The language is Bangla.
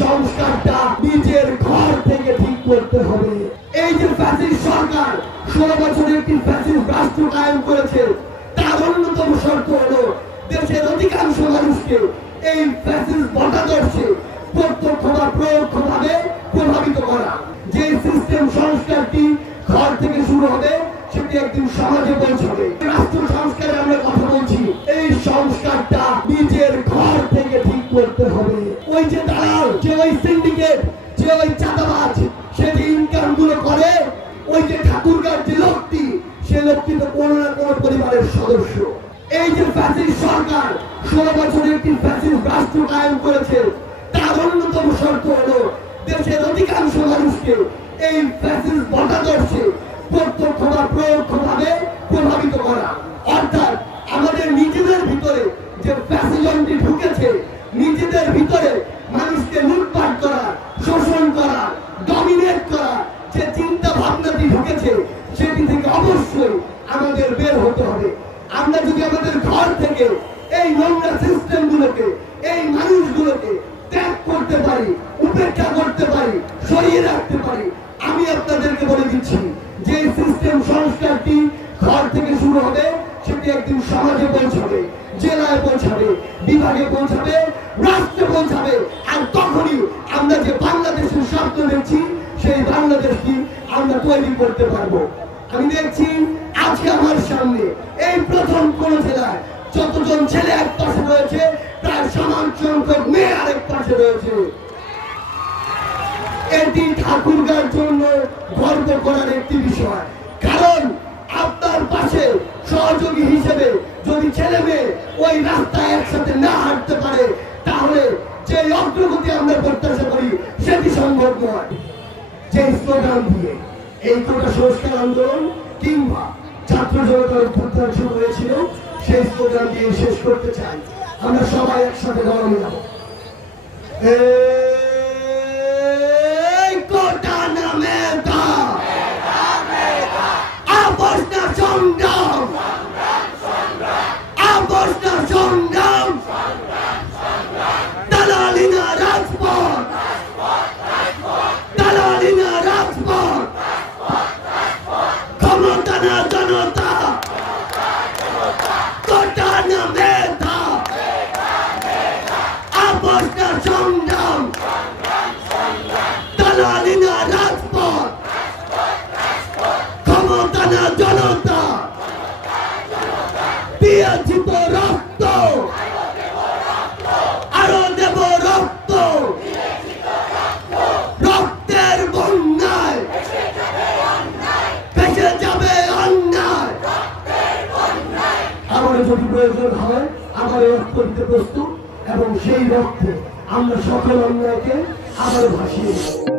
সংস্কারটা নিজের ঘর থেকে ঠিক করতে হবে। এই যে ফ্যাসিস্ট সরকার 16 বছরে একটি ফ্যাসিস্ট রাষ্ট্র কায়েম করেছে, তার অন্যতম শর্ত হলো দেশের অধিকাংশ মানুষকে এই ফ্যাসিস্ট মতাদর্শে প্রত্যক্ষ বা পরোক্ষভাবে প্রভাবিত করা। যে সিস্টেম সংস্কারটি ঘর থেকে শুরু হবে সেটি একদিন সমাজে পৌঁছাবে। রাষ্ট্র সংস্কারে আমরা কথা বলছি, এই সংস্কারটা নিজের ঘর থেকে ঠিক করতে হবে। ওই যে দালাল, যে ওই সিন্ডিকেট, যে ওই চাঁদাবাজ, সে যে ইনকাম গুলো করে, ওই যে ঠাকুরগাঁর যে লোকটি, সে লোকটি তো কোনো না কোনো পরিবারের সদস্য। এই যে ফ্যাসিস্ট সরকার 16 বছরে একটি ফ্যাসিস্ট রাষ্ট্র কায়েম করেছে, তার অন্যতম শর্ত হলো দেশের অধিকাংশ মানুষকে এই ফ্যাসিস্ট মতাদর্শে প্রত্যক্ষ বা পরোক্ষভাবে প্রভাবিত করা। অর্থাৎ আমাদের নিজেদের ভিতরে যে ফ্যাসিজমটি ঢুকেছে, নিজেদের ভিতরে মানুষকে লুটপাট করা, শোষণ করা, ডমিনেট করা যে চিন্তা ভাবনাটি ঢুকেছে, সেটি থেকে অবশ্যই আমাদের বের হতে হবে। আমরা যদি আমাদের ঘর থেকে এই নোংরা সিস্টেমগুলোকে, এই মানুষগুলোকে ত্যাগ করতে পারি, উপেক্ষা করতে পারি, সরিয়ে রাখতে পারি, আমি আপনাদেরকে বলে দিচ্ছি যে সিস্টেম সংস্কারটি ঘর থেকে শুরু হবে, সেটি একদিন সমাজে পৌঁছাবে, জেলায় পৌঁছাবে, বিভাগে পৌঁছাবে, রাষ্ট্রে পৌঁছাবে। আর তখনই আমরা যে বাংলাদেশের স্বপ্ন দেখছি, সেই বাংলাদেশটি আমরা তৈরি করতে পারবো। আমি দেখছি আজকে আমার সামনে এই প্রথম কোন জেলায় যতজন ছেলে এক পাশে রয়েছে, তার সমান সংখ্যক মেয়ে আরেক পাশে রয়েছে। এটি ঠাকুরগাঁর জন্য গর্ব করার একটি বিষয়। কারণ আপনার পাশে সহযোগী হিসেবে যদি ছেলে মেয়ে ওই রাস্তায় একসাথে না হাঁটতে পারে, তাহলে যে অগ্রগতি আমরা প্রত্যাশা করি সেটি সম্ভব নয়। যে স্লোগান দিয়ে এই কোটা সংস্কার আন্দোলন কিংবা ছাত্র জনতার অভ্যুত্থান শুরু হয়েছিল, সেই স্লোগান দিয়ে শেষ করতে চাই। আমরা সবাই একসাথে গরম যাব। কোটা নামে সংগ্রাম, আবর্জনা সংগ্রাম, দালালিনা রাজপথ, দালালিনা রাজপথ, ক্ষমতা না জনতা, কোটা না মেধা, আবর্জনা সংগ্রাম, দালালিনা রাজপথ, ক্ষমতা না জনতা, দিয়েছি তো রক্ত, আরো দেব রক্ত, রক্তের বন্যায় ভেসে যাবে অন্যায়। আমার যদি প্রয়োজন হয়, আমার রক্ত দিতে প্রস্তুত, এবং সেই রক্তে আমরা সকল অন্যায়কে আবার ভাসিয়ে দেব।